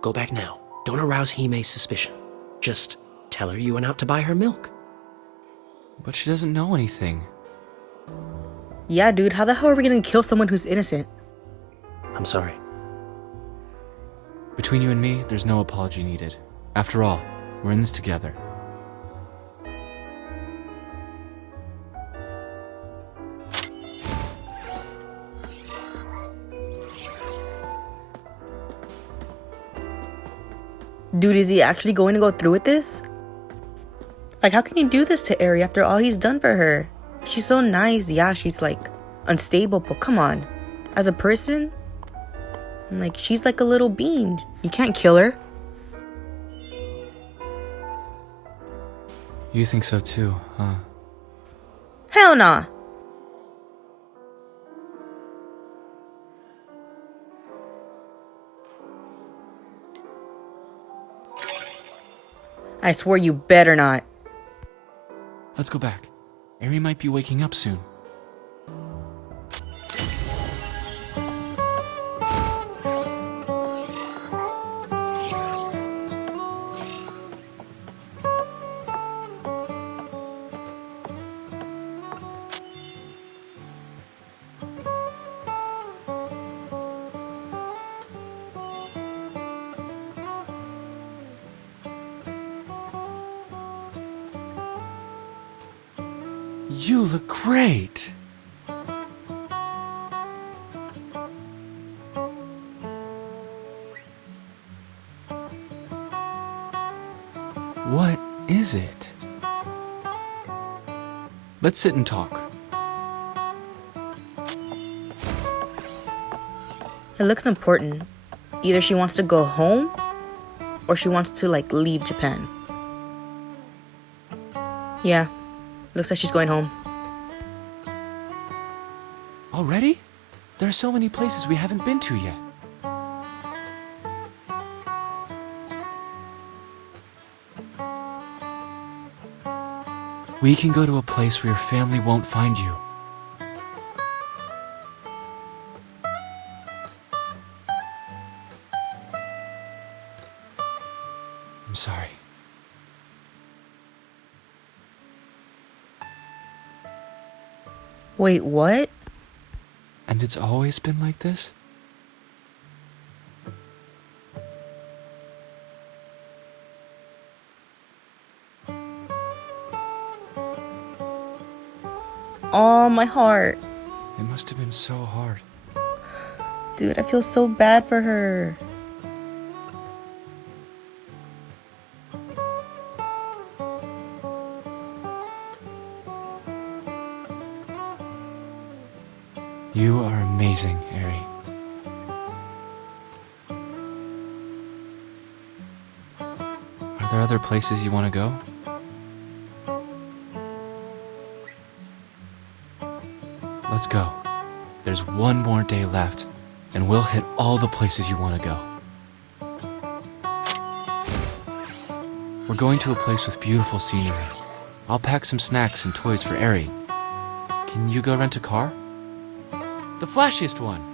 Go back now. Don't arouse Hime's suspicion. Just tell her you went out to buy her milk. But she doesn't know anything. Yeah, dude, how the hell are we gonna kill someone who's innocent? I'm sorry. Between you and me, there's no apology needed. After all, we're in this together. Dude, is he actually going to go through with this? Like, how can you do this to ERII after all he's done for her? She's so nice. Yeah, she's like unstable, but come on. As a person, like, she's like a little bean. You can't kill her. You think so too, huh? Hell nah. I swear you better not. Let's go back. ERII might be waking up soon. You look great! What is it? Let's sit and talk. It looks important. Either she wants to go home or she wants to, like, leave Japan. Yeah, looks like she's going home. Already? There are so many places we haven't been to yet. We can go to a place where your family won't find you. I'm sorry. Wait, what? And it's always been like this? Oh, my heart. It must have been so hard. Dude, I feel so bad for her. You are amazing, ERII. Are there other places you want to go? Let's go. There's one more day left, and we'll hit all the places you want to go. We're going to a place with beautiful scenery. I'll pack some snacks and toys for ERII. Can you go rent a car? The flashiest one!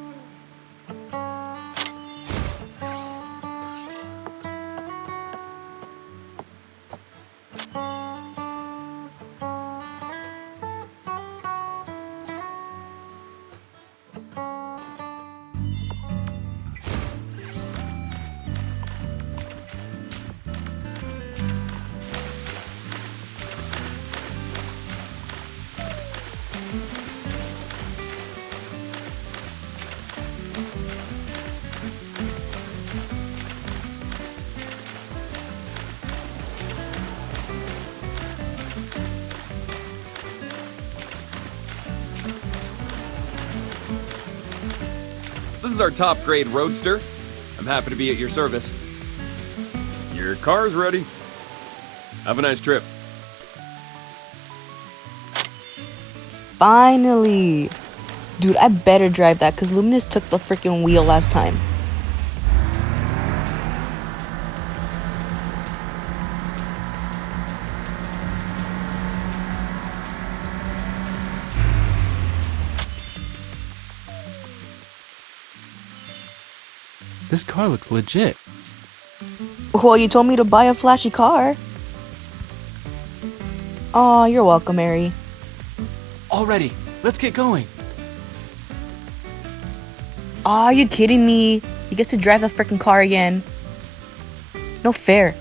This is our top-grade roadster. I'm happy to be at your service. Your car's ready. Have a nice trip. Finally. Dude, I better drive that because Luminous took the freaking wheel last time. This car looks legit. Well, you told me to buy a flashy car. Aw, you're welcome, ERII. Already, let's get going. Aw, are you kidding me? He gets to drive the freaking car again. No fair.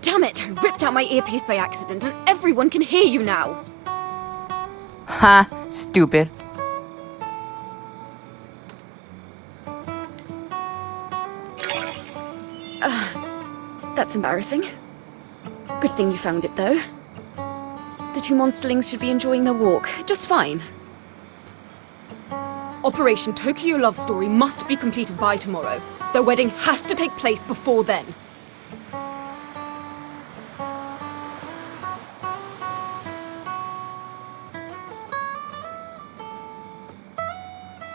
Damn it! I ripped out my earpiece by accident and everyone can hear you now! Ha, stupid. That's embarrassing. Good thing you found it, though. The two monsterlings should be enjoying their walk just fine. Operation Tokyo Love Story must be completed by tomorrow. Their wedding has to take place before then.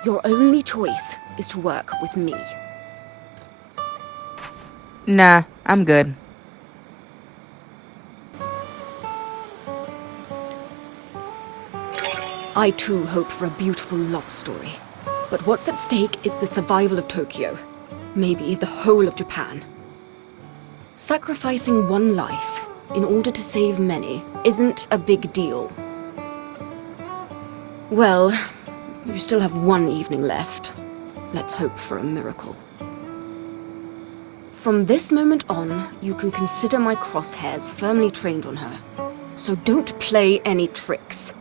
Your only choice is to work with me. Nah, I'm good. I too hope for a beautiful love story. But what's at stake is the survival of Tokyo. Maybe the whole of Japan. Sacrificing one life in order to save many isn't a big deal. Well, you still have one evening left. Let's hope for a miracle. From this moment on, you can consider my crosshairs firmly trained on her. So don't play any tricks.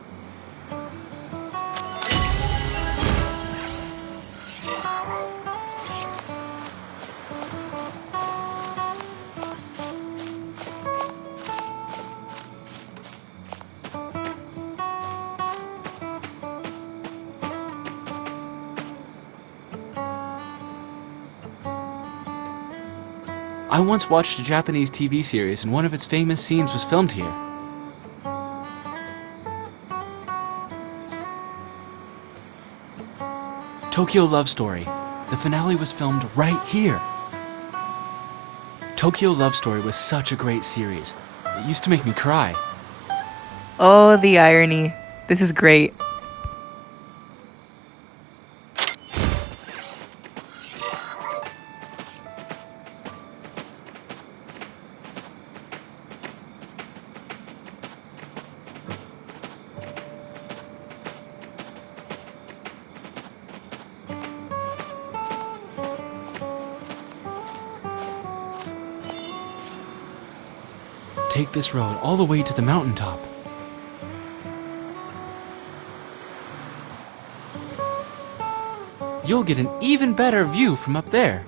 I once watched a Japanese TV series and one of its famous scenes was filmed here. Tokyo Love Story. The finale was filmed right here. Tokyo Love Story was such a great series. It used to make me cry. Oh, the irony. This is great. Take this road all the way to the mountaintop. You'll get an even better view from up there.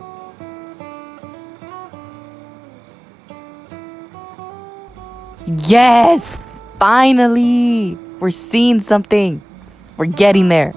Yes! Finally! We're seeing something. We're getting there.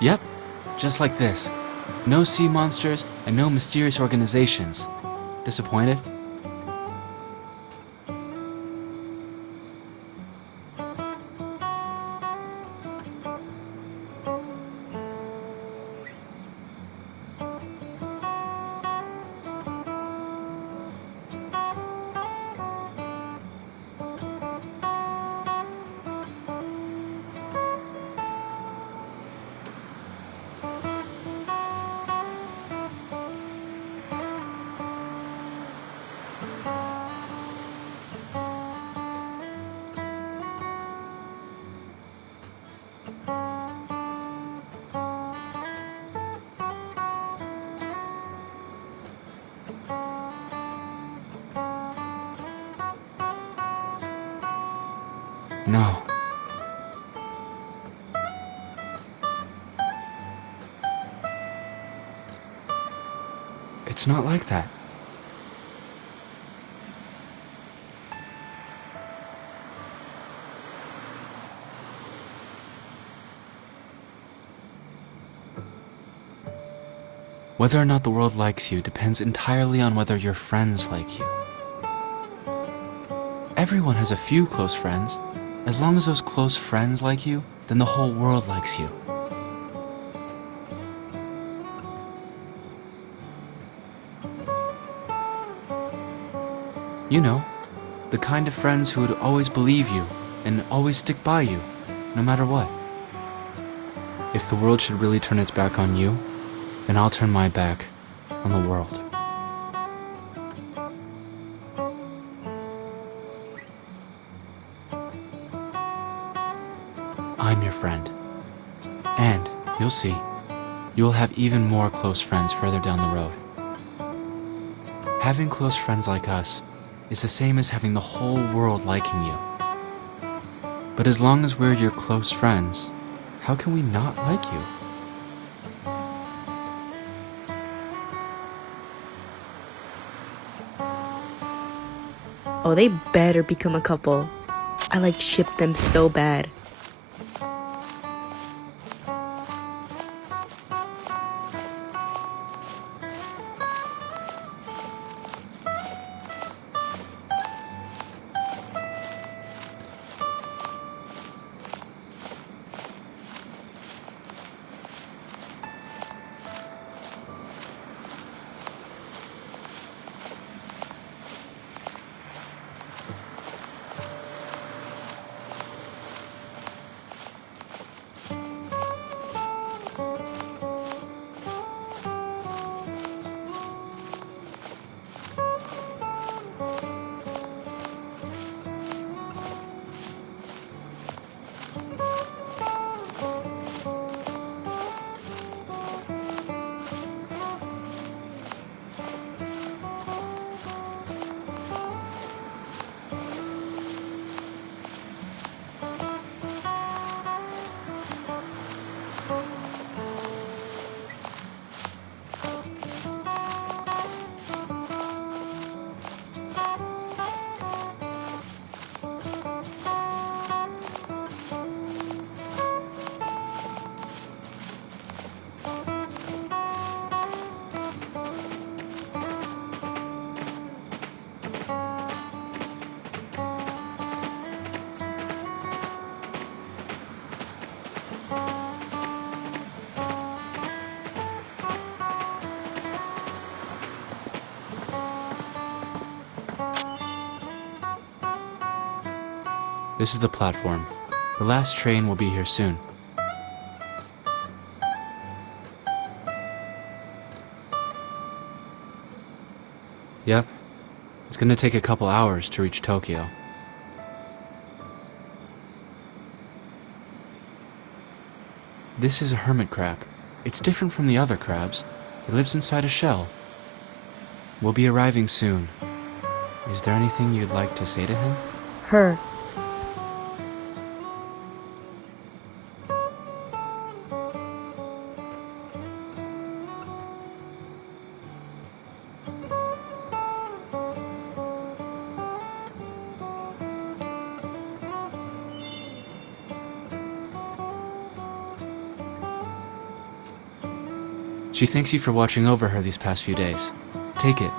Yep, just like this. No sea monsters and no mysterious organizations. Disappointed? No. It's not like that. Whether or not the world likes you depends entirely on whether your friends like you. Everyone has a few close friends. As long as those close friends like you, then the whole world likes you. You know, the kind of friends who would always believe you and always stick by you, no matter what. If the world should really turn its back on you, then I'll turn my back on the world. I'm your friend. And, you'll see, you'll have even more close friends further down the road. Having close friends like us is the same as having the whole world liking you. But as long as we're your close friends, how can we not like you? Oh, they better become a couple. I like ship them so bad. This is the platform. The last train will be here soon. Yep. It's gonna take a couple hours to reach Tokyo. This is a hermit crab. It's different from the other crabs. It lives inside a shell. We'll be arriving soon. Is there anything you'd like to say to him? Her. She thanks you for watching over her these past few days. Take it.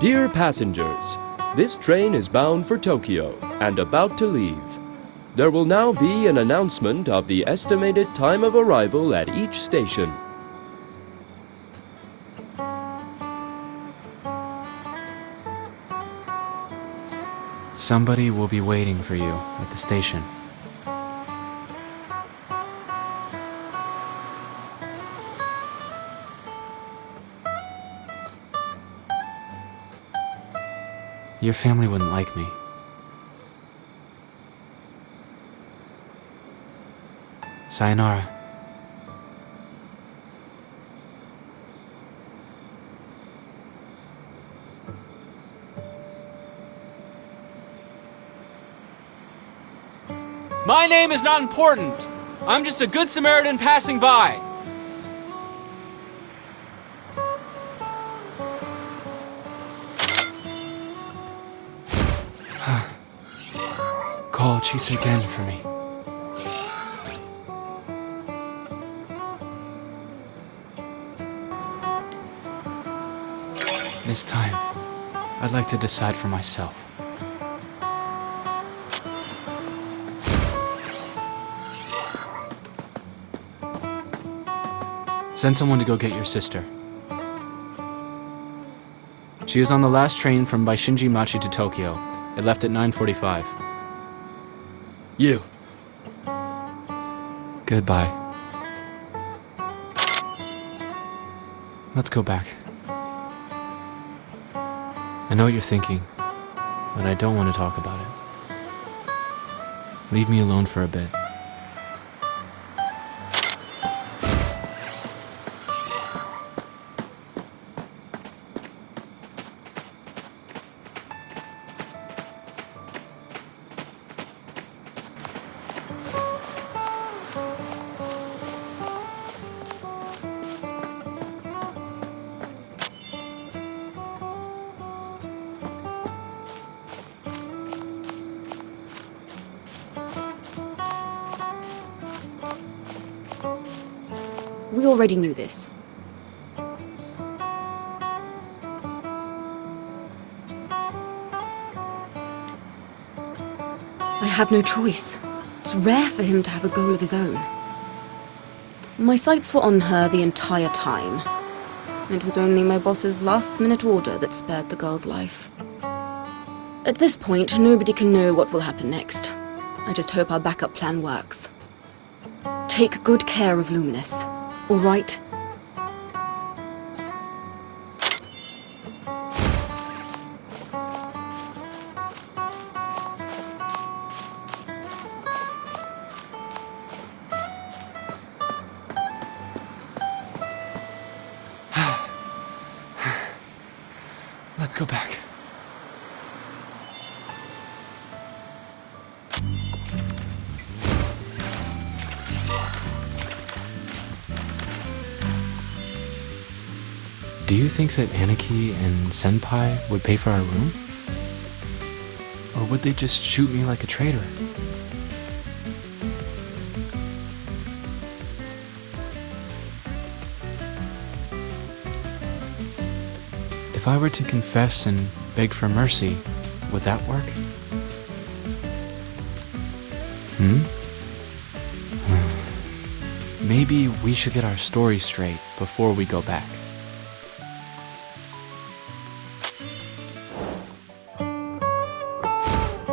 Dear passengers, this train is bound for Tokyo and about to leave. There will now be an announcement of the estimated time of arrival at each station. Somebody will be waiting for you at the station. Your family wouldn't like me. Sayonara. My name is not important. I'm just a good Samaritan passing by. Call Chise again for me. This time, I'd like to decide for myself. Send someone to go get your sister. She is on the last train from Baishinji Machi to Tokyo. It left at 9:45. You. Goodbye. Let's go back. I know what you're thinking, but I don't want to talk about it. Leave me alone for a bit. We already knew this. I have no choice. It's rare for him to have a goal of his own. My sights were on her the entire time. It was only my boss's last-minute order that spared the girl's life. At this point, nobody can know what will happen next. I just hope our backup plan works. Take good care of Luminous. All right? Let's go back. Do you think that Aniki and Senpai would pay for our room? Or would they just shoot me like a traitor? If I were to confess and beg for mercy, would that work? Maybe we should get our story straight before we go back.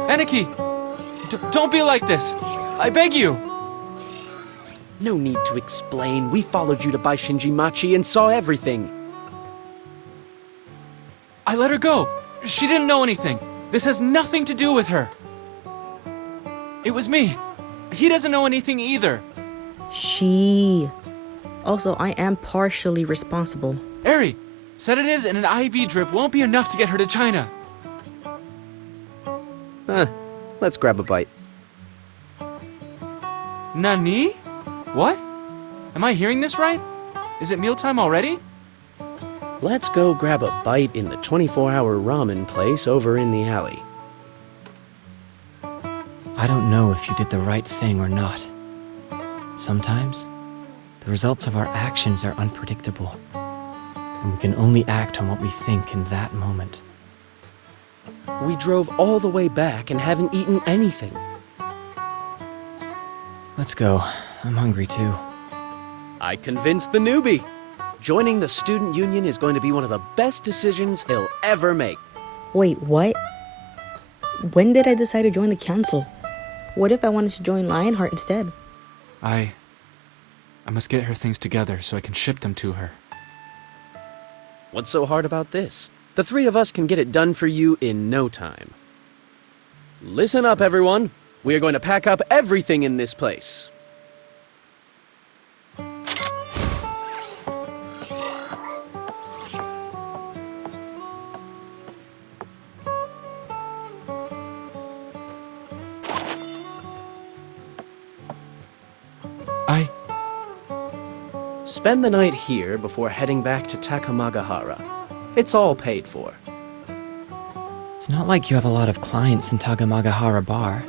Aniki! Don't be like this! I beg you! No need to explain. We followed you to Baishinji Machi and saw everything. I let her go! She didn't know anything! This has nothing to do with her! It was me! He doesn't know anything either! Also, I am partially responsible. ERII! Sedatives and an IV drip won't be enough to get her to China! Let's grab a bite. Nani? What? Am I hearing this right? Is it mealtime already? Let's go grab a bite in the 24-hour ramen place over in the alley. I don't know if you did the right thing or not. Sometimes, the results of our actions are unpredictable, and we can only act on what we think in that moment. We drove all the way back and haven't eaten anything. Let's go. I'm hungry too. I convinced the newbie. Joining the student union is going to be one of the best decisions he'll ever make. Wait, what? When did I decide to join the council? What if I wanted to join Lionheart instead? I must get her things together so I can ship them to her. What's so hard about this? The three of us can get it done for you in no time. Listen up, everyone. We are going to pack up everything in this place. Spend the night here before heading back to Takamagahara. It's all paid for. It's not like you have a lot of clients in Takamagahara Bar.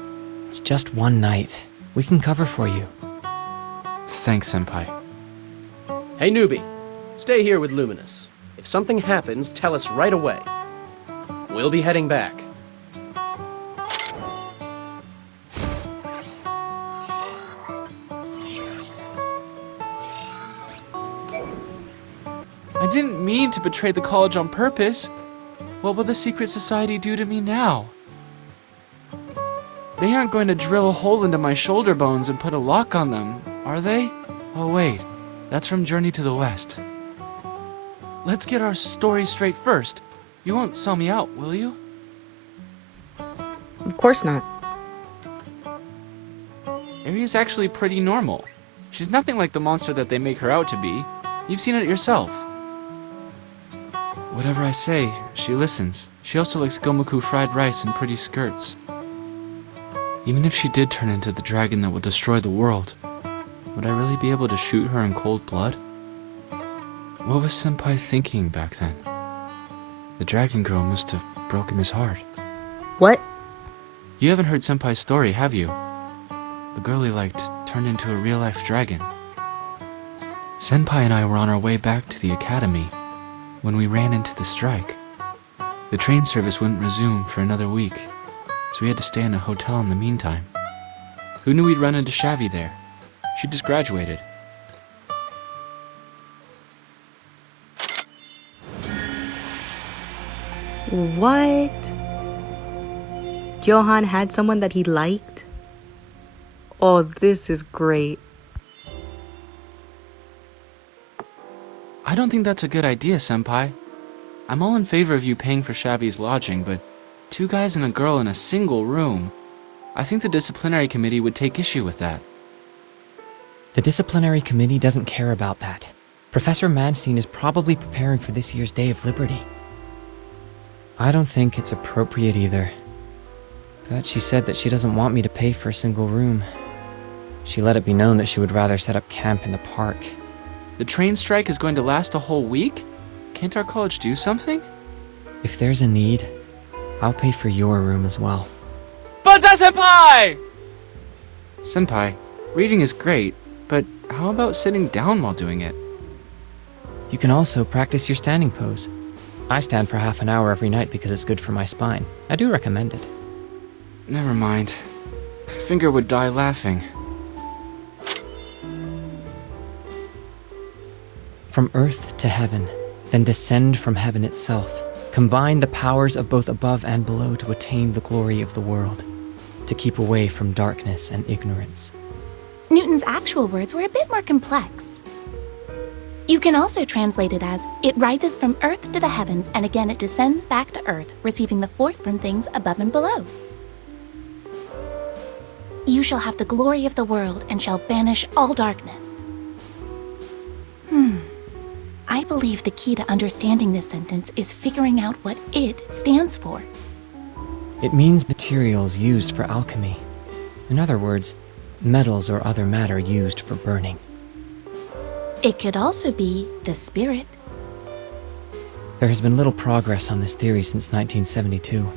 It's just one night. We can cover for you. Thanks, Senpai. Hey, newbie. Stay here with Luminous. If something happens, tell us right away. We'll be heading back. I didn't mean to betray the college on purpose. What will the secret society do to me now? They aren't going to drill a hole into my shoulder bones and put a lock on them, are they? Oh wait, that's from Journey to the West. Let's get our story straight first. You won't sell me out, will you? Of course not. ERII's actually pretty normal. She's nothing like the monster that they make her out to be. You've seen it yourself. Whatever I say, she listens. She also likes gomuku fried rice and pretty skirts. Even if she did turn into the dragon that will destroy the world, would I really be able to shoot her in cold blood? What was Senpai thinking back then? The dragon girl must have broken his heart. What? You haven't heard Senpai's story, have you? The girl he liked turned into a real-life dragon. Senpai and I were on our way back to the academy when we ran into the strike. The train service wouldn't resume for another week, so we had to stay in a hotel in the meantime. Who knew we'd run into Shabby there? She just graduated. What? Johann had someone that he liked? Oh, this is great. I don't think that's a good idea, Senpai. I'm all in favor of you paying for Shabby's lodging, but 2 guys and a girl in a single room, I think the disciplinary committee would take issue with that. The disciplinary committee doesn't care about that. Professor Madstein is probably preparing for this year's Day of Liberty. I don't think it's appropriate either. But she said that she doesn't want me to pay for a single room. She let it be known that she would rather set up camp in the park. The train strike is going to last a whole week? Can't our college do something? If there's a need, I'll pay for your room as well. Banzai Senpai! Senpai, reading is great, but how about sitting down while doing it? You can also practice your standing pose. I stand for half an hour every night because it's good for my spine. I do recommend it. Never mind. Finger would die laughing. From earth to heaven, then descend from heaven itself. Combine the powers of both above and below to attain the glory of the world, to keep away from darkness and ignorance. Newton's actual words were a bit more complex. You can also translate it as, it rises from earth to the heavens, and again it descends back to earth, receiving the force from things above and below. You shall have the glory of the world, and shall banish all darkness. I believe the key to understanding this sentence is figuring out what it stands for. It means materials used for alchemy. In other words, metals or other matter used for burning. It could also be the spirit. There has been little progress on this theory since 1972.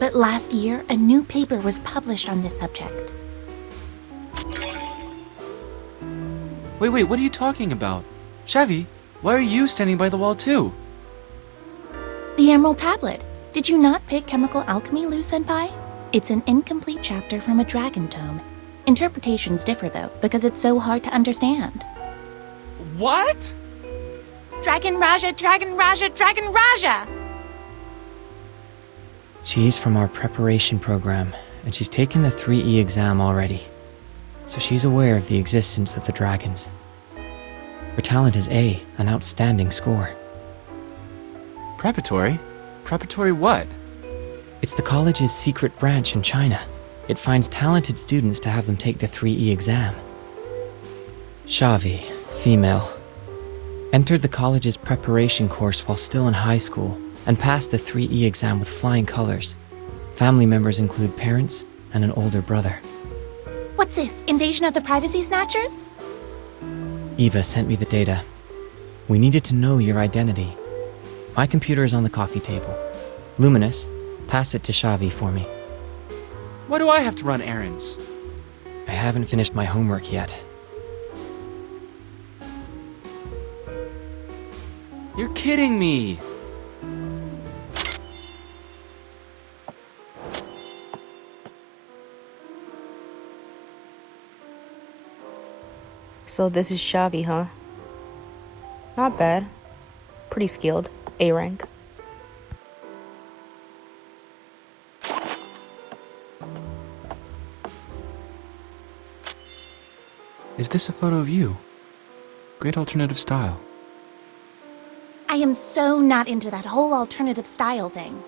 But last year, a new paper was published on this subject. Wait, what are you talking about? Chevy, why are you standing by the wall too? The Emerald Tablet. Did you not pick Chemical Alchemy, Lu Senpai? It's an incomplete chapter from a dragon tome. Interpretations differ though, because it's so hard to understand. What? Dragon Raja, Dragon Raja, Dragon Raja! She's from our preparation program, and she's taken the 3E exam already. So she's aware of the existence of the dragons. Her talent is A, an outstanding score. Preparatory? Preparatory what? It's the college's secret branch in China. It finds talented students to have them take the 3E exam. Xavi, female. Entered the college's preparation course while still in high school and passed the 3E exam with flying colors. Family members include parents and an older brother. What's this, Invasion of the Privacy Snatchers? Eva sent me the data. We needed to know your identity. My computer is on the coffee table. Luminous, pass it to Xavi for me. Why do I have to run errands? I haven't finished my homework yet. You're kidding me! So this is Xavi, huh? Not bad. Pretty skilled. A rank. Is this a photo of you? Great alternative style. I am so not into that whole alternative style thing.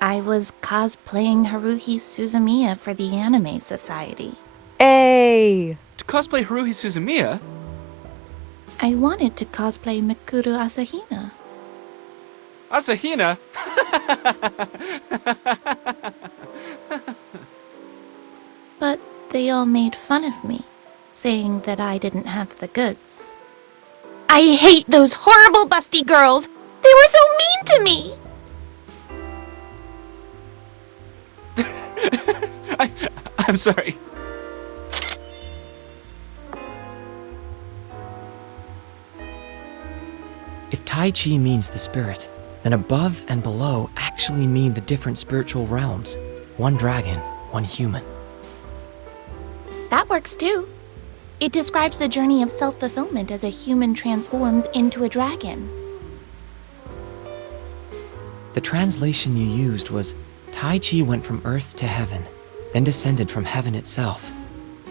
I was cosplaying Haruhi Suzumiya for the Anime Society. Hey! To cosplay Haruhi Suzumiya? I wanted to cosplay Mikuru Asahina. Asahina? But they all made fun of me, saying that I didn't have the goods. I hate those horrible busty girls! They were so mean to me! I'm sorry. If Tai Chi means the spirit, then above and below actually mean the different spiritual realms. One dragon, one human. That works too. It describes the journey of self-fulfillment as a human transforms into a dragon. The translation you used was, Tai Chi went from earth to heaven, then descended from heaven itself.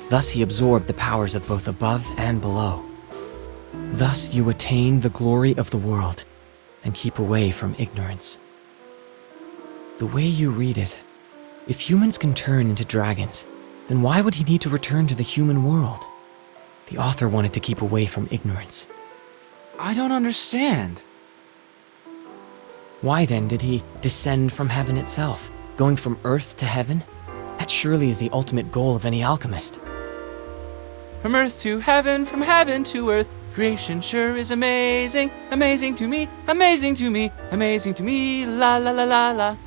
Thus he absorbed the powers of both above and below. Thus you attain the glory of the world and keep away from ignorance. The way you read it, if humans can turn into dragons, then why would he need to return to the human world? The author wanted to keep away from ignorance. I don't understand. Why then did he descend from heaven itself, going from earth to heaven? That surely is the ultimate goal of any alchemist. From earth to heaven, from heaven to earth, creation sure is amazing, amazing to me, amazing to me, amazing to me, la la la la la.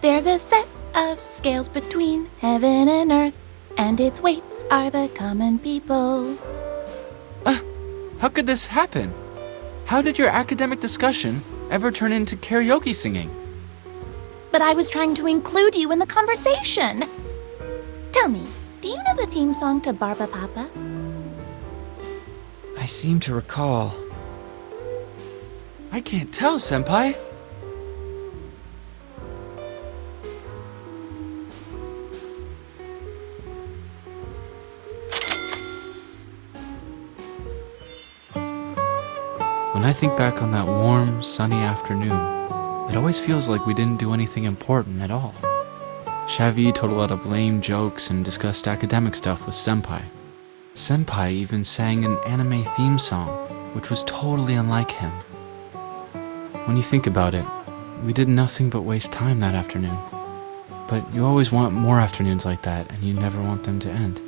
There's a set of scales between heaven and earth, and its weights are the common people. How could this happen? How did your academic discussion ever turn into karaoke singing? But I was trying to include you in the conversation. Tell me, do you know the theme song to Barba Papa? I seem to recall. I can't tell, Senpai. When I think back on that warm, sunny afternoon, it always feels like we didn't do anything important at all. Xavi told a lot of lame jokes and discussed academic stuff with Senpai. Senpai even sang an anime theme song, which was totally unlike him. When you think about it, we did nothing but waste time that afternoon. But you always want more afternoons like that, and you never want them to end.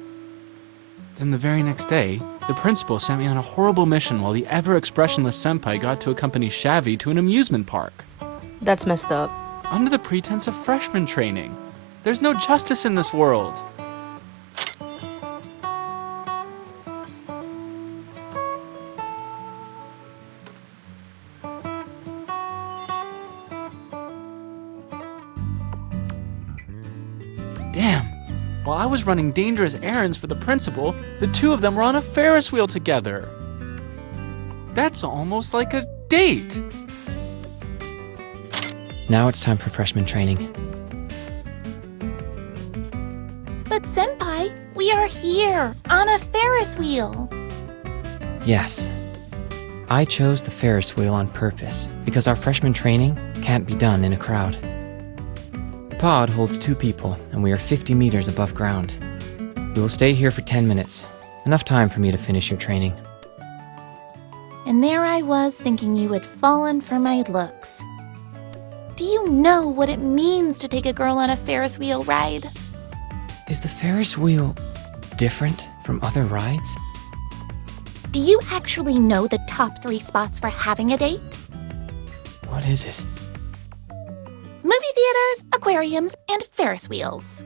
Then the very next day, the principal sent me on a horrible mission while the ever-expressionless senpai got to accompany Shavy to an amusement park. That's messed up. Under the pretense of freshman training. There's no justice in this world. Damn. While I was running dangerous errands for the principal, the two of them were on a Ferris wheel together. That's almost like a date. Now it's time for freshman training. But Senpai, we are here on a Ferris wheel. Yes. I chose the Ferris wheel on purpose because our freshman training can't be done in a crowd. The pod holds 2 people, and we are 50 meters above ground. We will stay here for 10 minutes. Enough time for me to finish your training. And there I was thinking you had fallen for my looks. Do you know what it means to take a girl on a Ferris wheel ride? Is the Ferris wheel different from other rides? Do you actually know the top 3 spots for having a date? What is it? Movie theaters, aquariums, and Ferris wheels.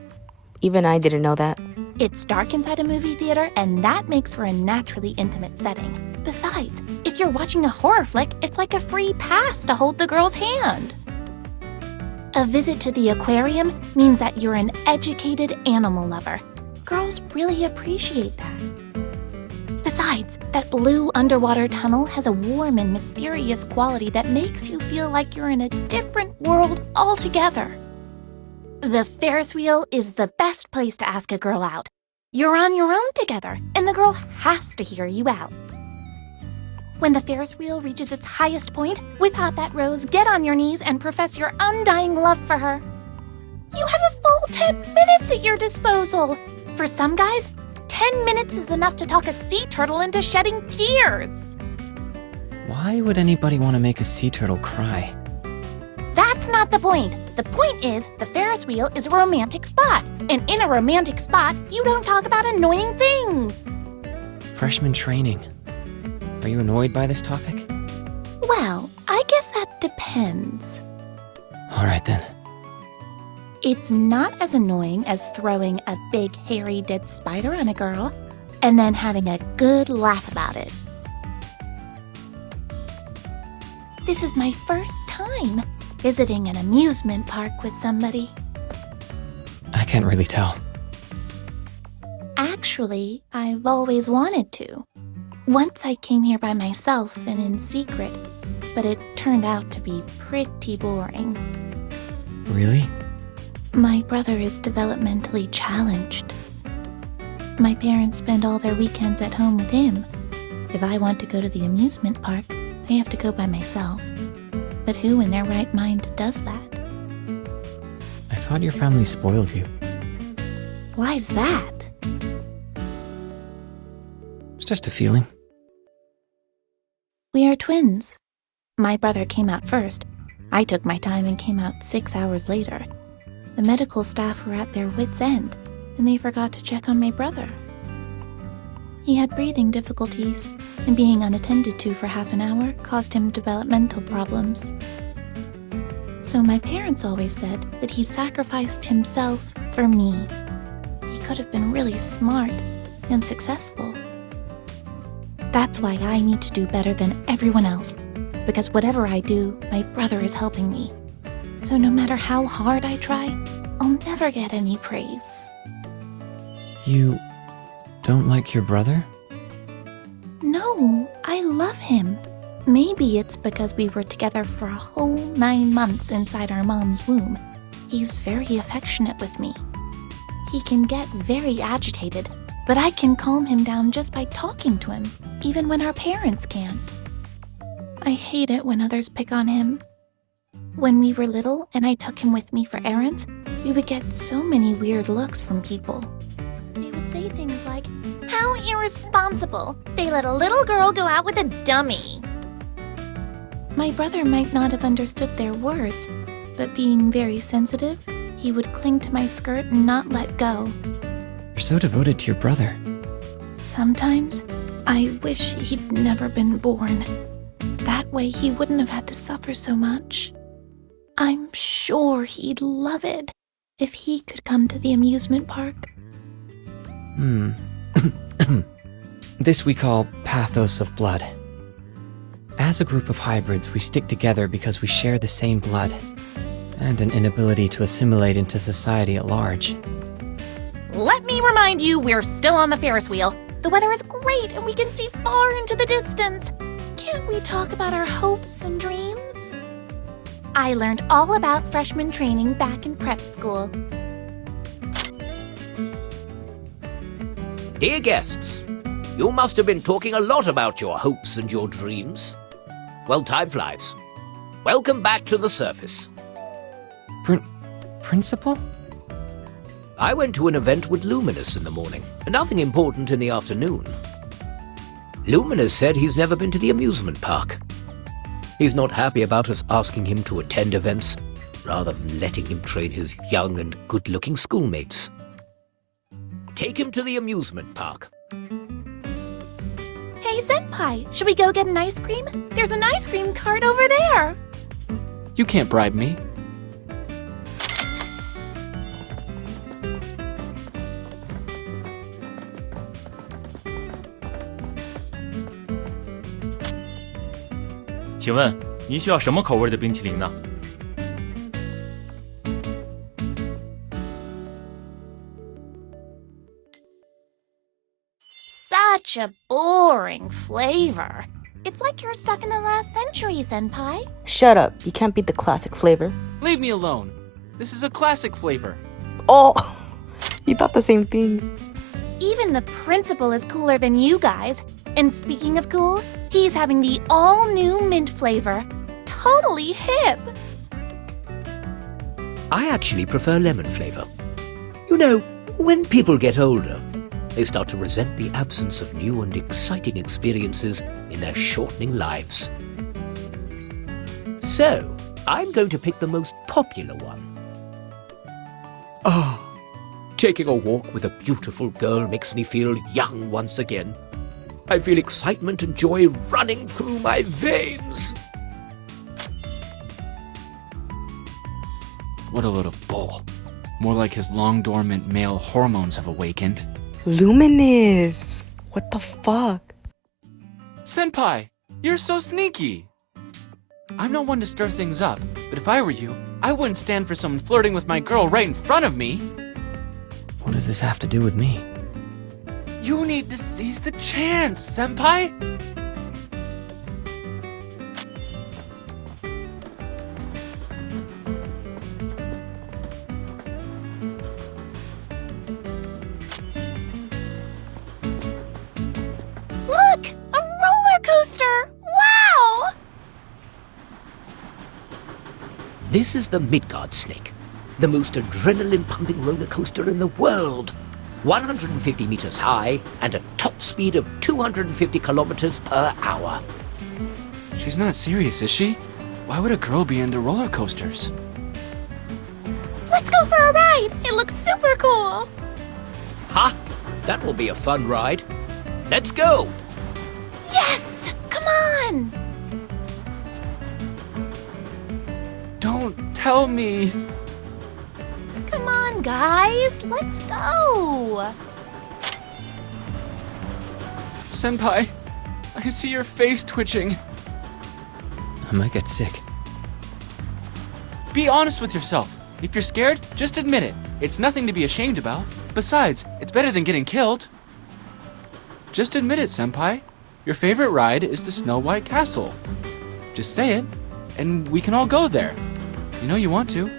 Even I didn't know that. It's dark inside a movie theater, and that makes for a naturally intimate setting. Besides, if you're watching a horror flick, it's like a free pass to hold the girl's hand. A visit to the aquarium means that you're an educated animal lover. Girls really appreciate that. Besides, that blue underwater tunnel has a warm and mysterious quality that makes you feel like you're in a different world altogether. The Ferris wheel is the best place to ask a girl out. You're on your own together, and the girl has to hear you out. When the Ferris wheel reaches its highest point, whip out that rose, get on your knees, and profess your undying love for her. You have a full 10 minutes at your disposal. For some guys, 10 minutes is enough to talk a sea turtle into shedding tears. Why would anybody want to make a sea turtle cry? That's not the point. The point is, the Ferris wheel is a romantic spot. And in a romantic spot, you don't talk about annoying things. Freshman training. Are you annoyed by this topic? Well, I guess that depends. All right then. It's not as annoying as throwing a big, hairy, dead spider on a girl and then having a good laugh about it. This is my first time visiting an amusement park with somebody. I can't really tell. Actually, I've always wanted to. Once I came here by myself and in secret, but it turned out to be pretty boring. Really? My brother is developmentally challenged. My parents spend all their weekends at home with him. If I want to go to the amusement park, I have to go by myself. But who in their right mind does that? I thought your family spoiled you. Why's that? It's just a feeling. We are twins. My brother came out first. I took my time and came out 6 hours later. The medical staff were at their wits' end, and they forgot to check on my brother. He had breathing difficulties, and being unattended to for half an hour caused him developmental problems. So my parents always said that he sacrificed himself for me. He could have been really smart and successful. That's why I need to do better than everyone else, because whatever I do, my brother is helping me. So no matter how hard I try, I'll never get any praise. You don't like your brother? No, I love him. Maybe it's because we were together for a whole 9 months inside our mom's womb. He's very affectionate with me. He can get very agitated, but I can calm him down just by talking to him, even when our parents can't. I hate it when others pick on him. When we were little and I took him with me for errands, we would get so many weird looks from people. They would say things like, "How irresponsible! They let a little girl go out with a dummy!" My brother might not have understood their words, but being very sensitive, he would cling to my skirt and not let go. You're so devoted to your brother. Sometimes, I wish he'd never been born. That way he wouldn't have had to suffer so much. I'm sure he'd love it if he could come to the amusement park. This we call pathos of blood. As a group of hybrids, we stick together because we share the same blood, and an inability to assimilate into society at large. Let me remind you, we're still on the Ferris wheel. The weather is great and we can see far into the distance. Can't we talk about our hopes and dreams? I learned all about freshman training back in prep school. Dear guests, you must have been talking a lot about your hopes and your dreams. Well, time flies. Welcome back to the surface. Principal? I went to an event with Luminous in the morning, and nothing important in the afternoon. Luminous said he's never been to the amusement park. He's not happy about us asking him to attend events, rather than letting him train his young and good-looking schoolmates. Take him to the amusement park. Hey, Senpai, should we go get an ice cream? There's an ice cream cart over there. You can't bribe me.请问您需要什么口味的冰淇淋呢？ Such a boring flavor. It's like you're stuck in the last century, Senpai. Shut up. You can't beat the classic flavor. Leave me alone. This is a classic flavor. Oh, you thought the same thing. Even the principal is cooler than you guys. And speaking of cool, he's having the all-new mint flavor. Totally hip. I actually prefer lemon flavor. You know, when people get older, they start to resent the absence of new and exciting experiences in their shortening lives. So, I'm going to pick the most popular one. Ah, taking a walk with a beautiful girl makes me feel young once again. I feel excitement and joy running through my veins. What a load of bull. More like his long dormant male hormones have awakened. Luminous. What the fuck? Senpai, you're so sneaky. I'm not one to stir things up, but if I were you, I wouldn't stand for someone flirting with my girl right in front of me. What does this have to do with me? You need to seize the chance, Senpai! Look! A roller coaster! Wow! This is the Midgard Snake, the most adrenaline-pumping roller coaster in the world. 150 meters high and a top speed of 250 kilometers per hour. She's not serious, is she? Why would a girl be into roller coasters? Let's go for a ride! It looks super cool! Ha! That will be a fun ride. Let's go! Yes! Come on! Don't tell me. Come on, guys! Let's go! Senpai, I see your face twitching. I might get sick. Be honest with yourself. If you're scared, just admit it. It's nothing to be ashamed about. Besides, it's better than getting killed. Just admit it, Senpai. Your favorite ride is the Snow White Castle. Just say it, and we can all go there. You know you want to.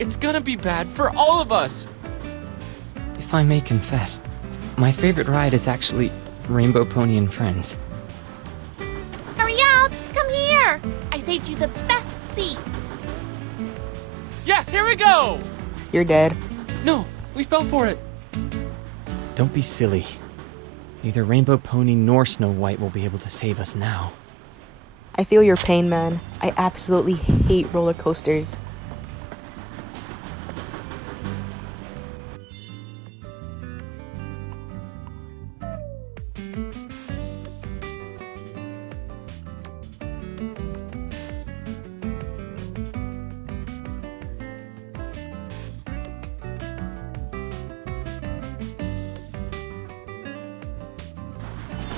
It's gonna be bad for all of us. If I may confess, my favorite ride is actually Rainbow Pony and Friends. Hurry up! Come here! I saved you the best seats. Yes, here we go! You're dead. No, we fell for it. Don't be silly. Neither Rainbow Pony nor Snow White will be able to save us now. I feel your pain, man. I absolutely hate roller coasters.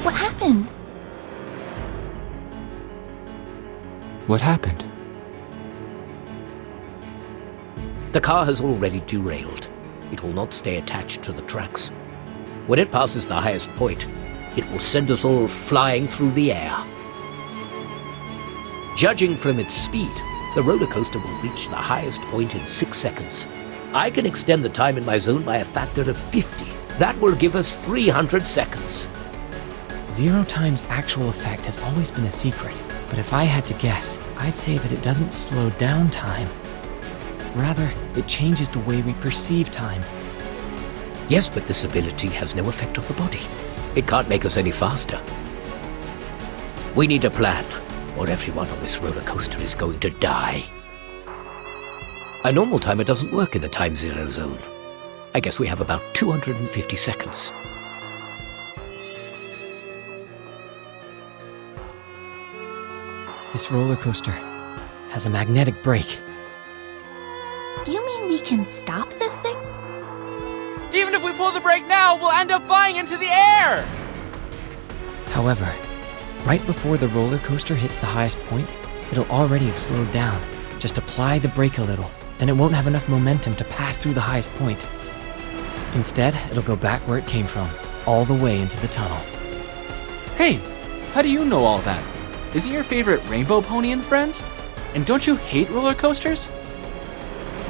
What happened? What happened? The car has already derailed. It will not stay attached to the tracks. When it passes the highest point, it will send us all flying through the air. Judging from its speed, the roller coaster will reach the highest point in 6 seconds. I can extend the time in my zone by a factor of 50. That will give us 300 seconds. 0 time's actual effect has always been a secret, but if I had to guess, I'd say that it doesn't slow down time. Rather, it changes the way we perceive time. Yes, but this ability has no effect on the body. It can't make us any faster. We need a plan, or everyone on this roller coaster is going to die. A normal timer doesn't work in the time zero zone. I guess we have about 250 seconds. This roller coaster has a magnetic brake. You mean we can stop this thing? Even if we pull the brake now, we'll end up flying into the air! However, right before the roller coaster hits the highest point, it'll already have slowed down. Just apply the brake a little, then it won't have enough momentum to pass through the highest point. Instead, it'll go back where it came from, all the way into the tunnel. Hey, how do you know all that? Isn't your favorite Rainbow Pony and Friends? And don't you hate roller coasters?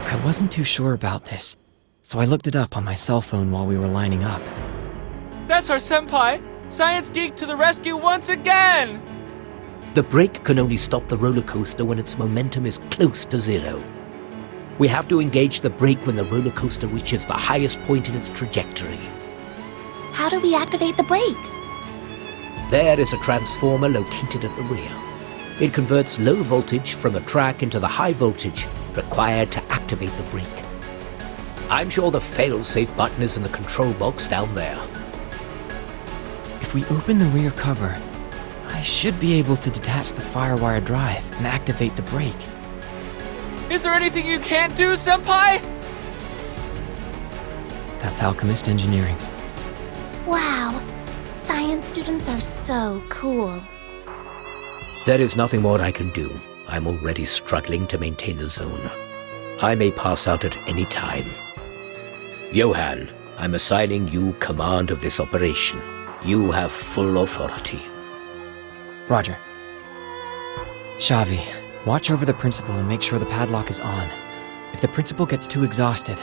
I wasn't too sure about this, so I looked it up on my cell phone while we were lining up. That's our senpai! Science geek to the rescue once again! The brake can only stop the roller coaster when its momentum is close to zero. We have to engage the brake when the roller coaster reaches the highest point in its trajectory. How do we activate the brake? There is a transformer located at the rear. It converts low voltage from the track into the high voltage required to activate the brake. I'm sure the fail-safe button is in the control box down there. If we open the rear cover, I should be able to detach the firewire drive and activate the brake. Is there anything you can't do, senpai? That's alchemist engineering. Wow, science students are so cool. There is nothing more I can do. I'm already struggling to maintain the zone. I may pass out at any time. Johann, I'm assigning you command of this operation. You have full authority. Roger. Xavi, watch over the principal and make sure the padlock is on. If the principal gets too exhausted,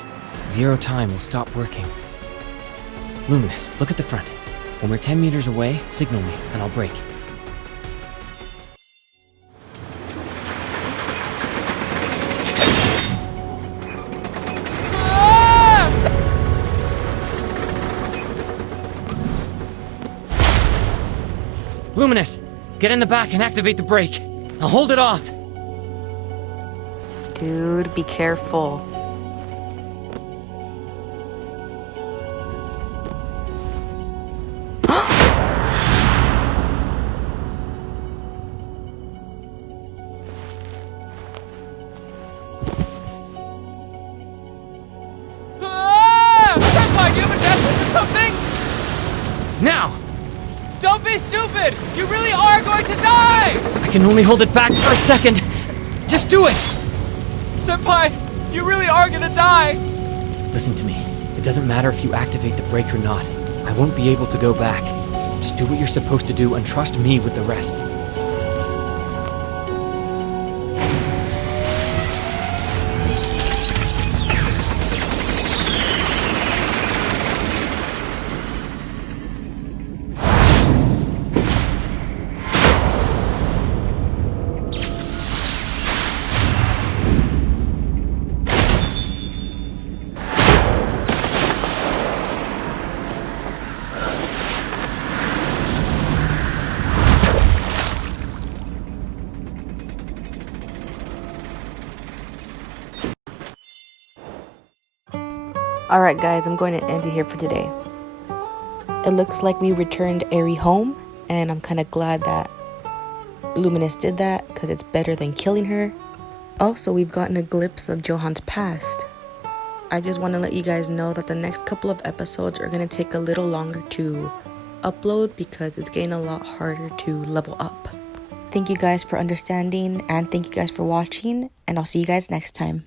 0 time will stop working. Luminous, look at the front. When we're 10 meters away, signal me, and I'll brake. Luminous, get in the back and activate the brake. I'll hold it off. Dude, be careful. Senpai, do you have a death or something? Now! Don't be stupid! You really are going to die! I can only hold it back for a second. Just do it! Senpai, you really are gonna die! Listen to me. It doesn't matter if you activate the brake or not. I won't be able to go back. Just do what you're supposed to do and trust me with the rest. Alright guys, I'm going to end it here for today. It looks like we returned ERII home, and I'm kind of glad that Luminous did that, because it's better than killing her. Also, we've gotten a glimpse of JOHANN'S past. I just want to let you guys know that the next couple of episodes are going to take a little longer to upload because it's getting a lot harder to level up. Thank you guys for understanding, and thank you guys for watching, and I'll see you guys next time.